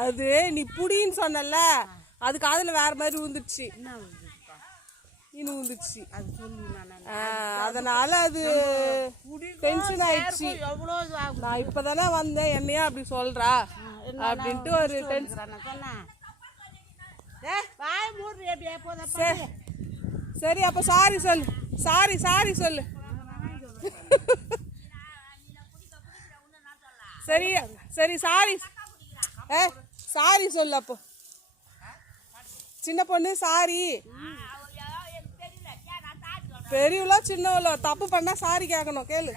அது நீ புடின்னு சொன்னல, அதுக்கு அதுல வேற மாதிரி விழுந்துருச்சு. விழுந்துச்சு அதனால அது டென்ஷன் ஆயிடுச்சு. நான் இப்பதானே வந்தேன், என்னையா அப்படி சொல்றா அப்படின்ட்டு ஒரு டென்ஷன். சரி அப்ப சாரி சொல்லு, சாரி சொல்லு. சரி சாரி சொல்லு. அப்போ சின்ன பொண்ணு சாரி. பெரியவளோ சின்னவளோ தப்பு பண்ணா சாரி கேட்கணும். கேளு.